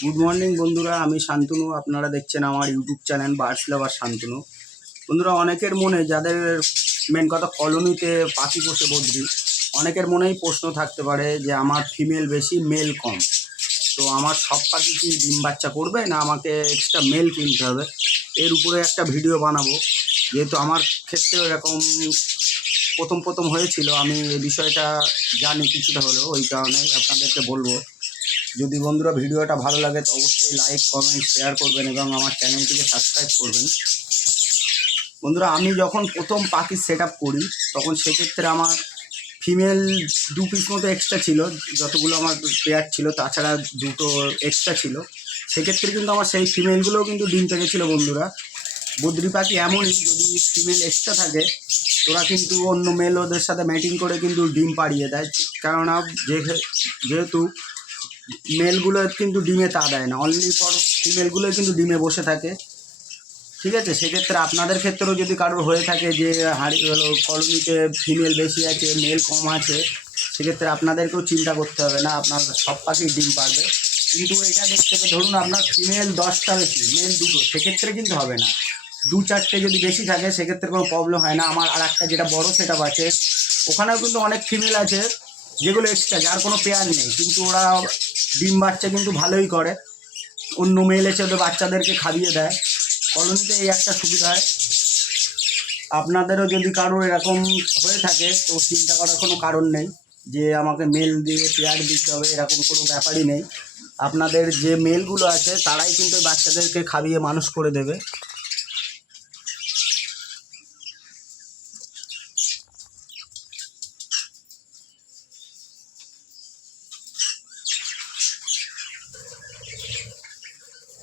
Good morning বন্ধুরা। আমি শান্তনু। আপনারা দেখছেন আমার YouTube channel birds lover Shantanu. বন্ধুরা, অনেকের মনে, যাদের মেন কথা কলোনিতে পাখি পোষে বদ্রি, অনেকের মনেই প্রশ্ন থাকতে পারে যে, আমার ফিমেল বেশি মেল কম। তো আমার সব পাখি কি ডিম বাচ্চা করবে? না, আমাকে এক্সট্রা মেল কিনতে হবে? এর উপরে একটা ভিডিও বানাবো। যেহেতু আমার ক্ষেত্রে এরকম প্রথম প্রথম হয়েছিল, আমি এই বিষয়টা জানি কিছুটা হলেও, ওই কারণেই আপনাদেরকে বলব। যদি বন্ধুরা ভিডিওটা ভালো লাগে তো অবশ্যই লাইক কমেন্ট শেয়ার করবেন এবং আমার চ্যানেলটিকে সাবস্ক্রাইব করবেন। বন্ধুরা, আমি যখন প্রথম পাখি সেট করি, তখন সেক্ষেত্রে আমার ফিমেল দু পিস মতো এক্সট্রা ছিল, যতগুলো আমার পেয়ার ছিল, তাছাড়া দুটো এক্সট্রা ছিল। সেক্ষেত্রে কিন্তু আমার সেই ফিমেলগুলোও কিন্তু ডিম পেকেছিল বন্ধুরা। বদ্রি পাখি এমনই, যদি ফিমেল এক্সট্রা থাকে, তোরা কিন্তু অন্য মেল ওদের সাথে ম্যাটিং করে কিন্তু ডিম পাড়িয়ে দেয়। কেননা যেহেতু মেলগুলো কিন্তু ডিমে তা দেয় না। অনলি ফর ফিমেলগুলো কিন্তু ডিমে বসে থাকে। ঠিক আছে? সেক্ষেত্রে আপনাদের ক্ষেত্রেও যদি কারোর হয়ে থাকে যে, হাড়ি, হলো, কলোনিতে ফিমেল বেশি আছে মেল কম আছে, সেক্ষেত্রে আপনাদেরকেও চিন্তা করতে হবে না, আপনার সব পাখি ডিম পারবে। কিন্তু এটা দেখতে হবে ধরুন আপনার ফিমেল দশটা বেশি মেল দুটো, সেক্ষেত্রে কিন্তু হবে না। দু চারটে যদি বেশি থাকে, সেক্ষেত্রে কোনো প্রবলেম হয় না। আমার আর একটা যেটা বড় সেটা আছে, ওখানেও কিন্তু অনেক ফিমেল আছে। যেগুলো এক্সট্রা যার কোনো পেয়ার নেই। কিন্তু ওরা ডিম বাচ্চা কিন্তু ভালোই করে। অন্য মেল এসে বাচ্চাদেরকে খাইয়ে দেয়। কলোনিতে এই একটা সুবিধা হয়। আপনাদেরও যদি কারোর এরকম হয়ে থাকে, তো চিন্তা করার কোনো কারণ নেই যে আমাকে মেল দিয়ে পেয়ার দিতে হবে, এরকম কোনো ব্যাপারই নেই। আপনাদের যে মেলগুলো আছে, তারাই কিন্তু বাচ্চাদেরকে খাইয়ে মানুষ করে দেবে।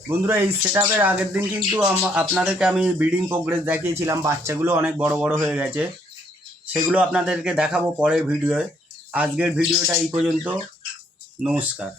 বন্ধুরা, এই সেট আগের দিন কিন্তু আপনাদেরকে আমি ব্রিডিং প্রোগ্রেস দেখিয়েছিলাম। বাচ্চাগুলো অনেক বড় বড় হয়ে গেছে। সেগুলো আপনাদেরকে দেখাবো পরের ভিডিওয়ে আজকের ভিডিওটা এই পর্যন্ত। নমস্কার।